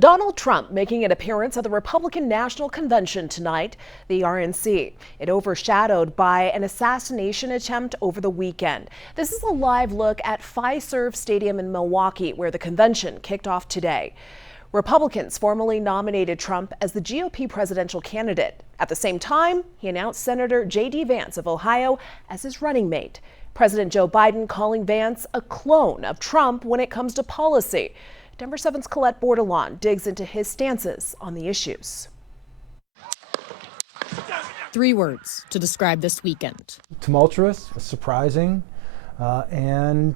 Donald Trump making an appearance at the Republican National Convention tonight, the RNC. It overshadowed by an assassination attempt over the weekend. This is a live look at Fiserv Stadium in Milwaukee, where the convention kicked off today. Republicans formally nominated Trump as the GOP presidential candidate. At the same time, he announced Senator JD Vance of Ohio as his running mate. President Joe Biden calling Vance a clone of Trump when it comes to policy. Denver 7's Colette Bordelon digs into his stances on the issues. 3 words to describe this weekend: tumultuous, surprising, and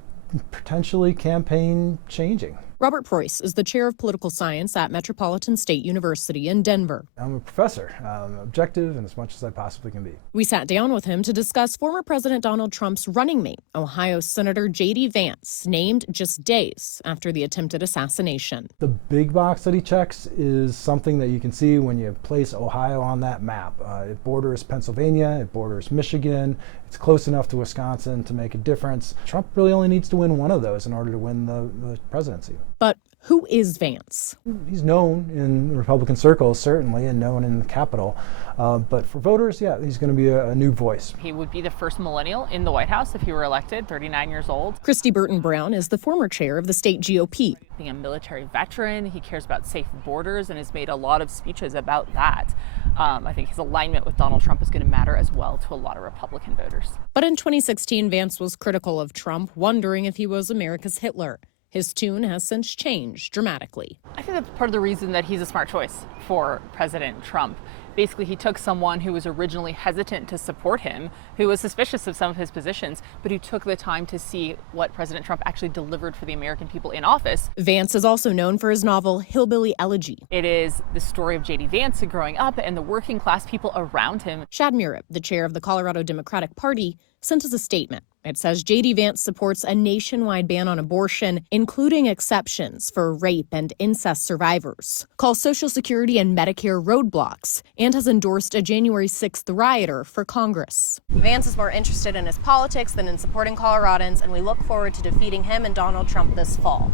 potentially campaign changing. Robert Preuss is the chair of political science at Metropolitan State University in Denver. I'm a professor, objective and as much as I possibly can be. We sat down with him to discuss former President Donald Trump's running mate, Ohio Senator JD Vance, named just days after the attempted assassination. The big box that he checks is something that you can see when you place Ohio on that map. It borders Pennsylvania, it borders Michigan, it's close enough to Wisconsin to make a difference. Trump really only needs to win one of those in order to win the presidency. But who is Vance? He's known in Republican circles, certainly, and known in the Capitol. But for voters, yeah, he's going to be a new voice. He would be the first millennial in the White House if he were elected, 39 years old. Christy Burton Brown is the former chair of the state GOP. Being a military veteran, he cares about safe borders and has made a lot of speeches about that. I think his alignment with Donald Trump is going to matter as well to a lot of Republican voters. But in 2016, Vance was critical of Trump, wondering if he was America's Hitler. His tune has since changed dramatically. I think that's part of the reason that he's a smart choice for President Trump. Basically, he took someone who was originally hesitant to support him, who was suspicious of some of his positions, but who took the time to see what President Trump actually delivered for the American people in office. Vance is also known for his novel Hillbilly Elegy. It is the story of JD Vance growing up and the working class people around him. Shad Murip, the chair of the Colorado Democratic Party, sent us a statement. It says JD Vance supports a nationwide ban on abortion, including exceptions for rape and incest survivors, calls Social Security and Medicare roadblocks, and has endorsed a January 6th rioter for Congress. Vance is more interested in his politics than in supporting Coloradans, and we look forward to defeating him and Donald Trump this fall.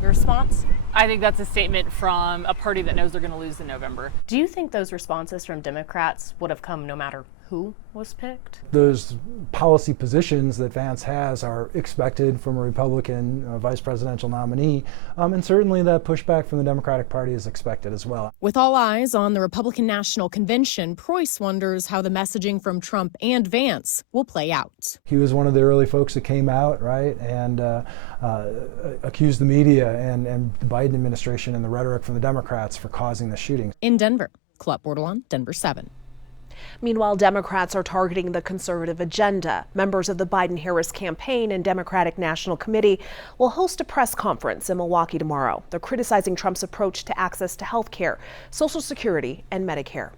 Your response? I think that's a statement from a party that knows they're going to lose in November. Do you think those responses from Democrats would have come no matter who was picked? Those policy positions that Vance has are expected from a Republican vice presidential nominee, and certainly that pushback from the Democratic Party is expected as well. With all eyes on the Republican National Convention, Preuss wonders how the messaging from Trump and Vance will play out. He was one of the early folks that came out, right, and accused the media and the Biden administration and the rhetoric from the Democrats for causing the shooting. In Denver, Colette Bordelon, Denver 7. Meanwhile, Democrats are targeting the conservative agenda. Members of the Biden-Harris campaign and Democratic National Committee will host a press conference in Milwaukee tomorrow. They're criticizing Trump's approach to access to health care, Social Security, and Medicare.